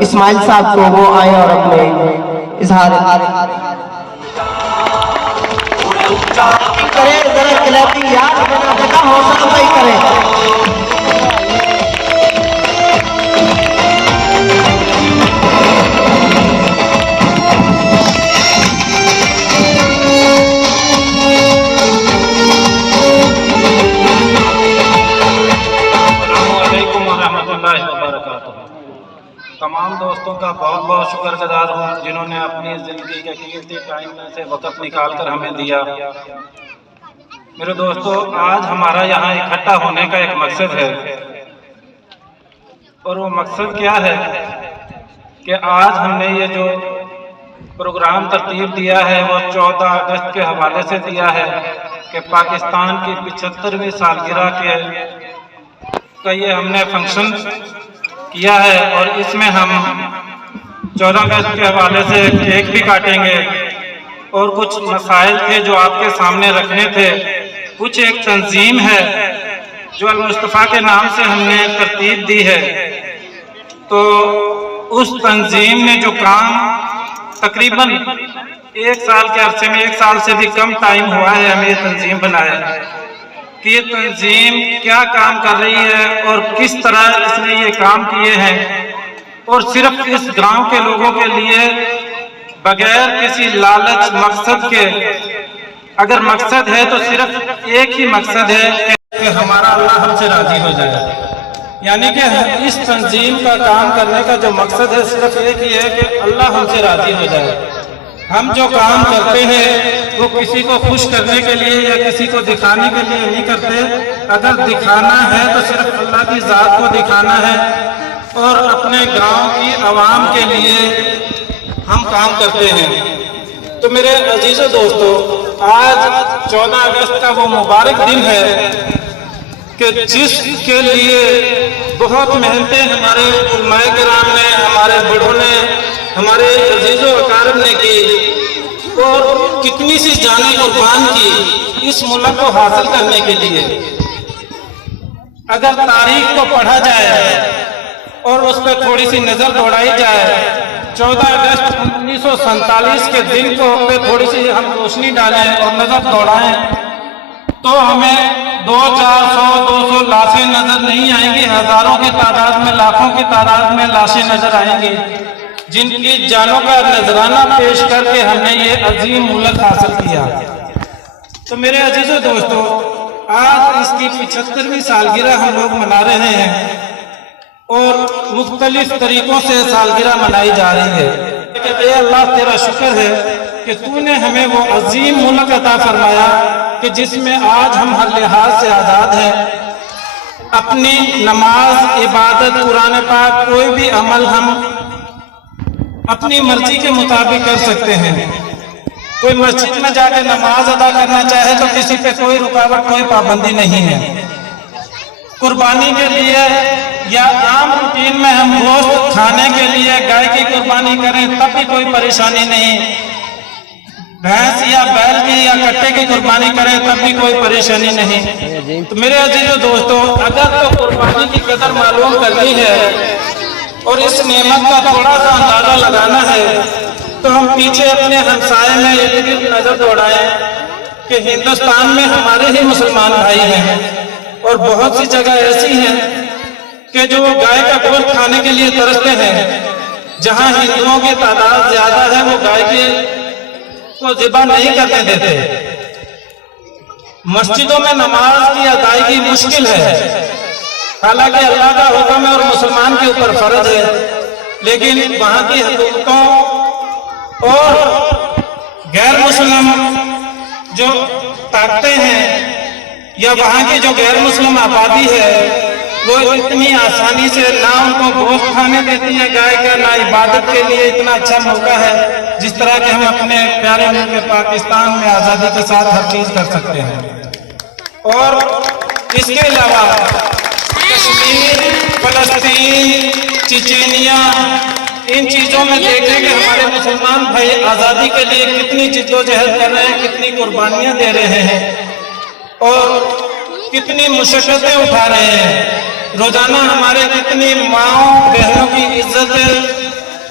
اسماعیل صاحب کو وہ آئے اور اپنے اظہار کریں، ذرا کلیپنگ یاد بنا دیتا حوصلہ افزائی کریں۔ تمام دوستوں کا بہت بہت شکر گزار ہوں جنہوں نے اپنی زندگی کے قیمتی ٹائم میں سے وقت نکال کر ہمیں دیا۔ میرے دوستو، آج ہمارا یہاں اکٹھا ہونے کا ایک مقصد ہے، اور وہ مقصد کیا ہے کہ آج ہم نے یہ جو پروگرام ترتیب دیا ہے وہ 14 اگست کے حوالے سے دیا ہے کہ پاکستان کی 75ویں سالگرہ کا یہ ہم نے فنکشن کیا ہے، اور اس میں ہم 14 اگست کے حوالے سے کیک بھی کاٹیں گے، اور کچھ مسائل تھے جو آپ کے سامنے رکھنے تھے۔ کچھ ایک تنظیم ہے جو المصطفیٰ کے نام سے ہم نے ترتیب دی ہے، تو اس تنظیم نے جو کام تقریباً 1 سال کے عرصے میں 1 سال سے بھی کم ٹائم ہوا ہے ہمیں یہ تنظیم بنایا کہ یہ تنظیم کیا کام کر رہی ہے اور کس طرح اس نے یہ کام کیے ہیں، اور صرف اس گاؤں کے لوگوں کے لیے بغیر کسی لالچ مقصد کے، اگر مقصد ہے تو صرف ایک ہی مقصد ہے کہ ہمارا اللہ ہم سے راضی ہو جائے، یعنی کہ اس تنظیم کا کام کرنے کا جو مقصد ہے صرف ایک ہی ہے کہ اللہ ہم سے راضی ہو جائے۔ ہم جو کام کرتے ہیں وہ کسی کو خوش کرنے کے لیے یا کسی کو دکھانے کے لیے نہیں کرتے، اگر دکھانا ہے تو صرف اللہ کی ذات کو دکھانا ہے، اور اپنے گاؤں کی عوام کے لیے ہم کام کرتے ہیں۔ تو میرے عزیز و دوستو، آج 14 اگست کا وہ مبارک دن ہے کہ جس کے لیے بہت محنتیں ہمارے علماء کرام نے، ہمارے بڑوں نے، ہمارے عزیز و اقارب نے کی، اور کتنی سی جانیں قربان کی اس ملک کو حاصل کرنے کے لیے۔ اگر تاریخ کو پڑھا جائے اور اس پہ تھوڑی سی نظر دوڑائی جائے، 14 اگست 1947 کے دن کو پہ تھوڑی سی ہم روشنی ڈالیں اور نظر دوڑائیں تو ہمیں 200-400-200 لاشیں نظر نہیں آئیں گی، ہزاروں کی تعداد میں، لاکھوں کی تعداد میں لاشیں نظر آئیں گی، جن کی جانوں کا نذرانہ پیش کر کے ہم نے یہ عظیم ملک حاصل کیا۔ تو میرے عزیز و دوستو، آج اس کی 75ویں سالگرہ ہم لوگ منا رہے ہیں، اور مختلف طریقوں سے سالگرہ منائی جا رہی ہے کہ اے اللہ تیرا شکر ہے کہ تو نے ہمیں وہ عظیم ملک عطا فرمایا کہ جس میں آج ہم ہر لحاظ سے آزاد ہیں، اپنی نماز، عبادت، قرآن پاک، کوئی بھی عمل ہم اپنی مرضی کے مطابق کر سکتے ہیں۔ کوئی مسجد میں جا کے نماز ادا کرنا چاہے تو کسی پہ کوئی رکاوٹ، کوئی پابندی نہیں ہے۔ قربانی کے لیے یا عام روٹین میں ہم گوشت کھانے کے لیے گائے کی قربانی کریں تب بھی کوئی پریشانی نہیں، بھینس یا بیل کی یا کٹے کی قربانی کریں تب بھی کوئی پریشانی نہیں۔ تو میرے عزیز و دوستو، اگر تو قربانی کی قدر معلوم کرنی ہے اور اس نعمت کا تھوڑا سا اندازہ لگانا ہے تو ہم پیچھے اپنے ہمسائے میں یہ نظر دوڑائیں کہ ہندوستان میں ہمارے ہی مسلمان بھائی ہیں، اور بہت سی جگہ ایسی ہیں کہ جو گائے کا گوشت کھانے کے لیے ترستے ہیں۔ جہاں ہندوؤں کی تعداد زیادہ ہے وہ گائے کو ذبح نہیں کرنے دیتے۔ مسجدوں میں نماز کی ادائیگی مشکل ہے، حالانکہ اللہ کا حکم ہے اور مسلمان کے اوپر فرض ہے، لیکن وہاں کی حکومتوں اور غیر مسلم جو طاقتیں ہیں یا وہاں کی جو غیر مسلم آبادی ہے وہ اتنی آسانی سے نہ ان کو گوشت کھانے دیتی ہے گائے کا، نہ عبادت کے لیے اتنا اچھا موقع ہے جس طرح کہ ہم اپنے پیارے ملک پاکستان میں آزادی کے ساتھ ہر چیز کر سکتے ہیں۔ اور اس کے علاوہ کشمیر، فلسطین، چچینیا، ان چیزوں میں دیکھیں کہ ہمارے مسلمان بھائی آزادی کے لیے کتنی جدوجہد کر رہے ہیں، کتنی قربانیاں دے رہے ہیں، اور کتنی مشقتیں اٹھا رہے ہیں۔ روزانہ ہمارے کتنی ماؤں بہنوں کی عزت